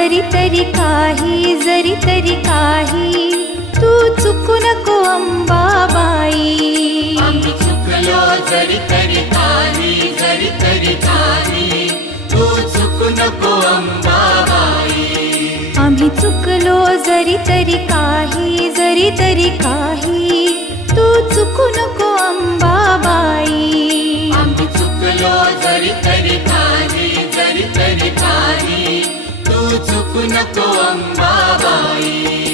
जरी तरी काही तू चुकू नको अंबाबाई. आम्ही चुकलो जरी तरी काही तू चुकू नको अंबाबाई. आम्ही चुकलो जरी तरी काही तू चुकू नको अंबाबाई. आम्ही चुकलो जरी तरी काही तू चुकू नको अंबाबाई.